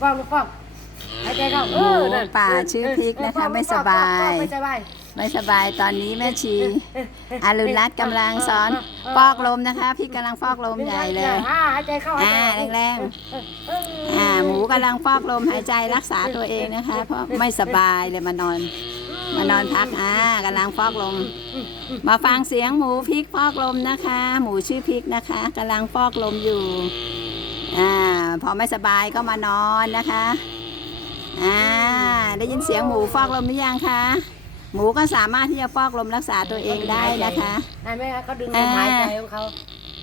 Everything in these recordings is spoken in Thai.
ฟอกลูกฟอกหายใจเข้าเออนั่นป่าชื่อพริกนะคะเออฟอกไม่สบายฟอกไม่สบายไม่สบายตอนนี้แม่ชีอารุณรัตน์กำลังสอนฟอกลมนะคะ พี่กำลังฟอกลมใหญ่เลยอ่าหายใจเข้าหายอ่าใจแรงๆอ่าหมูกำลังฟอกลมหายใจรักษาตัวเองนะคะ เพราะไม่สบายเลยมานอน มานอนพักอ่ากำลังฟอกลม มาฟังเสียงหมูพริกฟอกลมนะคะ หมูชื่อพริกนะคะกำลังฟอกลมอยู่ อ่าพอไม่สบายก็มานอนนะคะอ่าได้ยินเสียงหมูฟอกลมหรือยังคะหมูก็สามารถที่จะฟอกลมรักษาตัวเองได้นะคะได้ไหมคะเขาดึงลมหายใจของเขา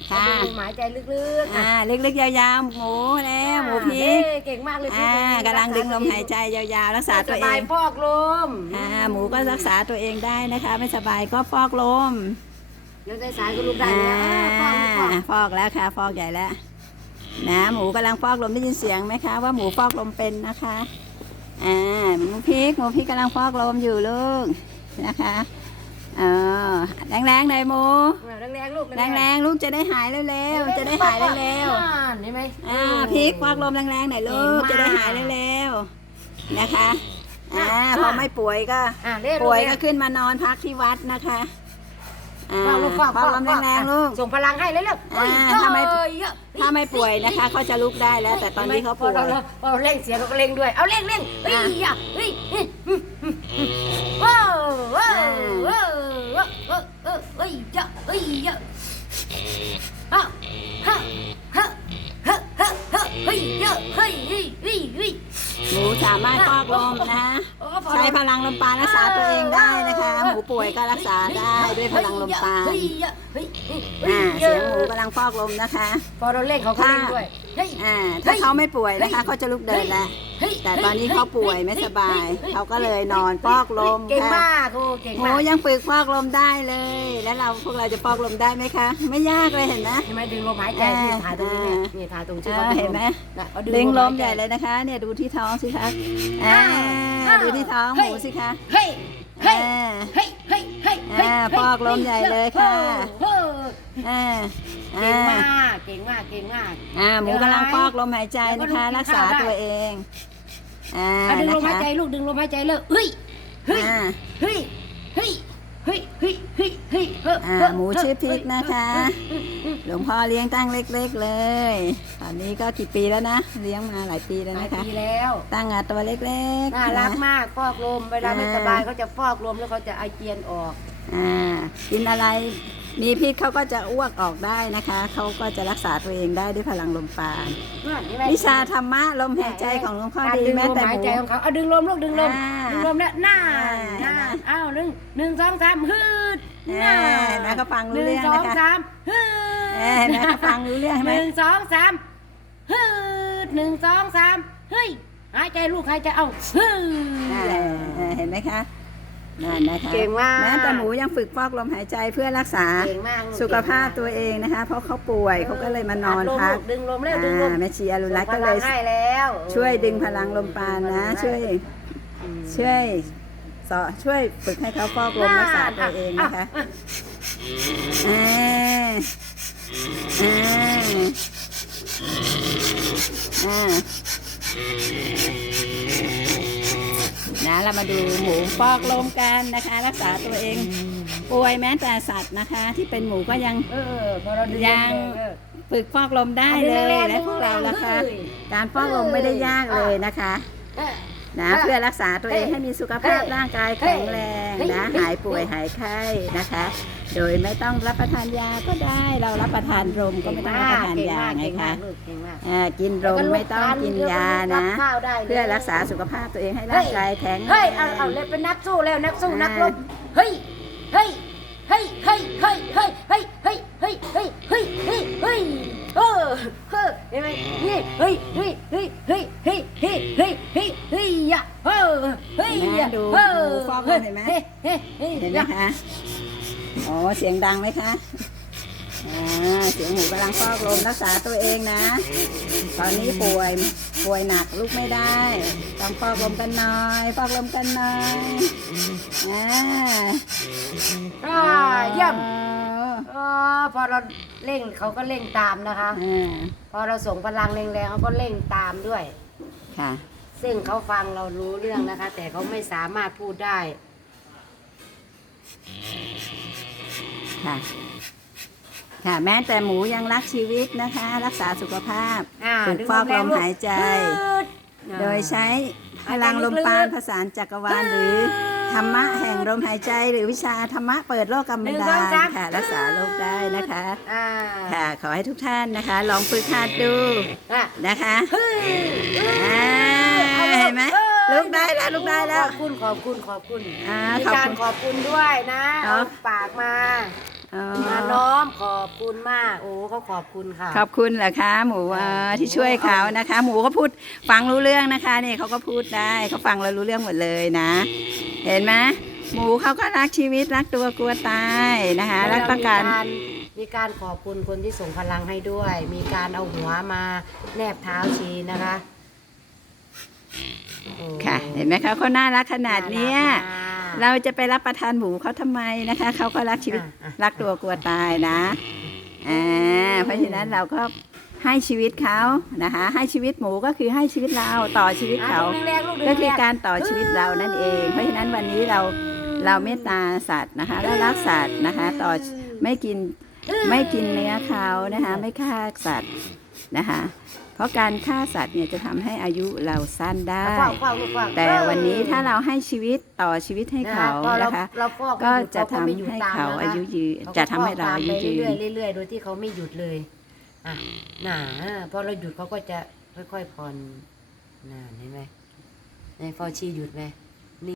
เขาค่ะดึงลมหายใจลึกๆอ่าอะเล็กๆยาวๆหมูแล้วหมูพริกเอ้ยเก่งมากเลยพี่อ่ากำลังดึงลมหายใจยาวๆรักษาตัวเอบสายงฟอกลมอ่าหมูก็รักษาตัวเองได้นะคะ ไม่สบายก็ฟอกลมเดี๋ยวสายๆก็ลุกได้อ่าแล้วอ่าฟอกลูกฟอกฟอกแล้วค่ะฟอกใหญ่แล้ว นะหมูกำลังฟอกลมได้ยินเสียงไหมคะ ว่าหมูฟอกลมเป็นนะคะอ่าหมูพริกหมูพริกกำลังฟอกลมอยู่ลูกนะคะเออแรงๆหน่อยหมูแรงๆลูกแรงๆลูกจะได้หายเร็วๆจะได้หายเร็วอ่าเห็นไหมๆอ่าพริกฟอกลมแรงๆหน่อยลูกเก่จะงมากได้หายเร็วๆนะคะอ่าพอไม่ป่วยก็อ่าเรียกป่วยลูก็กขึ้นมานอนพักที่วัดนะคะ อ่าฟอกลูกฟอกฟอกลมแรงๆลูก ส่งพลังให้เลยลูกอ่าเอ้ยทำไมเอ้ยเอ้ยถ้าไม่ป่วยนะคะเขาจะลุกได้แล้ว แต่ตอนนี้เขาป่วย พอเราพอเราเร่งเสียงเราก็เร่งด้วย เอาเร่งเร่งเฮ้ยอะเฮ้ยเฮ้ยอืมอืมอืมว้าวว้าวว้าวว้าวว้าวว้าวเฮ้ยยะเฮ้ยยะฮะฮะฮะฮะฮะฮะเฮ้ยยะเฮ้ยเฮ้ยเฮ้ยเฮ้ยหมูสามารถฟอกลมนะ โอ้พอใช้พลังลมปราณรักษาตัวเองได้นะคะ หมูป่วยก็รักษาได้ด้วยพลังลมปราณเฮ้ยยะเฮ้ยเฮ้ยเฮ้อ่ายเสียงหมูกำลังฟอกลมนะคะ พอเราเร่งเขาก็เร่งด้วยเฮ้ย อ่าถ้าเขาไม่ป่วยนะคะเขาจะลุกเดินแล้วแต่ตอนนี้เขาป่วยไม่สบาย เขาก็เลยนอนฟอกลมเก่งค่ะมากครูเก่งหมูมากยังฝึกฟอกลมได้เลย แล้วเราพวกเราจะฟอกลมได้ไหมคะ ไม่ยากเลยเห็นไหมเห็นไหมดึงลมหายใจที่ถ่ายตรงนี้เนี่ยนี่ถ่ายตรงที่เอเขาอเห็นไหมนะเขาดึงลมายใหใจญ่เลยนะคะ เนี่ยดูที่ท้องสิคะอ่า ดูที่ท้องหมูสิคะเฮ้ยเฮ้ยอ่าเฮ้ยเฮ้ยเฮ้ยเฮ้ยอ่าฟอกลมใหญ่เลยค่ะเฮ้ยอ่าเก่งอ่ามากเก่งมากเก่งมากอ่าหมูกำลังฟอกลมหายใจนะคะ รักษาตัวเองอ่าอะดึงนะลมหายคะใจลูกดึงลมหายใจเลยเฮ้ยเฮ้ยอ่าเฮ้ยเฮ้ย เฮ้ยเฮ้ยเฮ้ยเฮ้ยเฮ้ยอ่าหมูชื่อพริกนะคะ หลวงพ่อเลี้ยงตั้งเล็ก ๆ เลย ตอนนี้ก็กี่ปีแล้วนะ เลี้ยงมาหลายปีแล้วหลายนะคะ ปีแล้วตั้งอะตัวเล็กๆน่ารักนะ มากฟอกลมเวลาไม่สบายเขาจะฟอกลมแล้วเขาจะอาเจียนออก อ่ากินอะไร มีพิษเขาก็จะอ้วกออกได้นะคะ เขาก็จะรักษาตัวเองได้ด้วยพลังลมปราณวิชาธรรมะลมหายใจของหลวงพ่อดีดึงแม้ลมแต่หาหยมูใจของเขาเอาดึงลมลูกดึงลมอ่าดึงลมแล้วหน้าอ่าหน้าอ้าวหนึ่งหนึ่งสองสามฮืดหน้าอ่าเห็นไหมเขาฟังรู้เรื่องหนึ่งสนะคะองสามฮืดเอ้ยแม่ก็ฟังรู้เรื่องใช่ไหมนึ่งสองสามฮืดหนึ่งสองสามเฮ้ยหายใจลูกหายใจเอาฮืดอ่าอ่าเห็นไหมคะ นั่นนะคะเก่งมากแม้แต่หมูยังฝึกฟอกลมหายใจเพื่อรักษาเก่งมากลูกสุขภาพตัวเองนะคะ เพราะเขาป่วยเขาก็เลยมานอนดลมพักลูดึงลมแล้วดึงลมอ่าแม่ชีอรุณรัตน์ก็ส่งพเลยงให้แล้วช่วยดึงพลังลมปราณนะ ช่วยอืมช่วยสอนช่วยฝึกให้เขาฟอกลมรักษาตัวเองนะคะอ่าอ่าอ่า นะ เรามาดูหมูฟอกลมกันนะคะ รักษาตัวเองป่วยแม้แต่สัตว์นะคะ ที่เป็นหมูก็ยังเออพอเราดึงยังเออ ฝึกฟอกลมได้อะดึเลงยแรงๆและพวกเราดึงแรงๆล่ะคะเฮ้ยการฟอกลมไม่ได้ยากเลยนะคะ เออ นะเฮ้ยเพื่อรักษาตัวเองให้มีสุขภาพเฮ้ยร่างกายแข็งแรงเฮ้ยนะเฮ้ยหายป่วยหายไข้นะคะ โดยไม่ต้องรับประทานยาก็ได้เรารับประทานลมก็ไม่ต้องรับประทานยาไงเก่งมากคะลูกเก่งมากอ่ากินลมไม่ต้องกินยานะรับข้าวได้ลยเพื่อรักษาสุขภาพตัวเองให้ร่างกายแข็งแรเฮ้ยงเอาเอาเลยเป็นนักสู้แล้วนักสู้อ่านักรบเฮ้ยเฮ้ย เฮ้ยเฮ้ยเฮ้ยเฮ้ยเฮ้ยเฮ้ยเฮ้ยเฮ้ยเฮ้ยเฮ้ยเฮ้ยเออเฮ้ยเห็นไหมนี่เฮ้ยเฮ้ยเฮ้ยเฮ้ยเฮ้ยเฮ้ยเฮ้ยเฮ้ยเฮ้ยยะเออเฮ้ยยะดูเออดูฟอกลมเห็นไหมเฮ้ยเฮ้ยเฮ้ยเห็นไหมยะคะโอ้เสียงดังไหมคะอ่า เสียงหมูกำลังฟอกลมรักษาตัวเองนะ ตอนนี้ป่วยป่วยหนักลุกไม่ได้ ต้องฟอกลมกันหน่อยฟอกลมกันหน่อยอ่าอ่าเยี่ยมเออพอเราเร่งเขาก็เร่งตามนะคะ อ่าพอเราส่งพลังแรงๆเขาก็เร่งตามด้วย ค่ะ ซึ่งเขาฟังเรารู้เรื่องนะคะ แต่เขาไม่สามารถพูดได้ ค่ะ ค่ะ แม้แต่หมูยังรักชีวิตนะคะ รักษาสุขภาพอ่าฝึกดึงฟอกแรลงมๆลูกหายใจพืดโดยใช้พลังลมปราณผสานจักรวาลหรือธรรมะแห่งลมหายใจหรือวิชาธรรมะเปิดโลกกำบันดาลค่ะ รักษาโรคได้นะคะอ่าค่ะ ขอให้ทุกท่านนะคะ ลองฝึกหัดดูอะนะคะอ่าเห็นไหมลุกได้แล้วลุกได้แล้วขอบคุณขอบคุณขอบคุณอ่ามีขอบการคุณขอบคุณด้วยนะครัเอาบปากมา อ๋อมาน้อมขอบคุณมาก โอ้เขาขอบคุณค่ะ ขอบคุณเหรอคะ หมูอ่าที่ช่วยเขานะคะ หมูก็พูดฟังรู้เรื่องนะคะนี่เขาก็พูดได้เขาฟังเรารู้เรื่องหมดเลยนะ เห็นไหมหมูเขาก็รักชีวิตรักตัวกลัวตายนะคะรักต้องการมีมีการขอบคุณคนที่ส่งพลังให้ด้วย มีการเอาหัวมาแนบเท้าชีนะคะโอ้ค่ะ เห็นไหมคะเขาน่ารักขนาดเนี้ย รักมาก เราจะไปรับประทานหมูเขาทำไมนะคะ เขาก็รักชีวิตอะอะรักตัวกลัวตายนะอ่าเพราะฉะนั้นเราก็ให้ชีวิตเขานะคะ ให้ชีวิตหมูก็คือให้ชีวิตเราต่อชีวิตเขาอะลูกแรงๆลูกก็แรงๆคือการต่อชีวิตเรานั่นเอง เพราะฉะนั้นวันนี้เราเราเมตตาสัตว์นะคะและรักสัตว์นะคะ ต่อไม่กินไม่กินเนื้อเขานะคะ ไม่ฆ่าสัตว์นะคะ เพราะการฆ่าสัตว์เนี่ยจะทำให้อายุเราสั้นได้เอาเฝ้าเฝ้าลูกเฝ้าแต่วันนี้ถ้าเราให้ชีวิตต่อชีวิตให้เขาพอเรานะคะ เราฟอกก็ไม่หยุดจะทำไม่ยุดให้ตมเขานะคะอายุยืนเขาก็จะทำให้เราอายุฟอกตมยืไปนเรื่อยๆเรื่อยๆโดยที่เขาไม่หยุดเลยอะน่ะอ่าพอเราหยุดเขาก็จะค่อยๆผ่อนน่ะเห็นไหมในพอชีหยุดไหม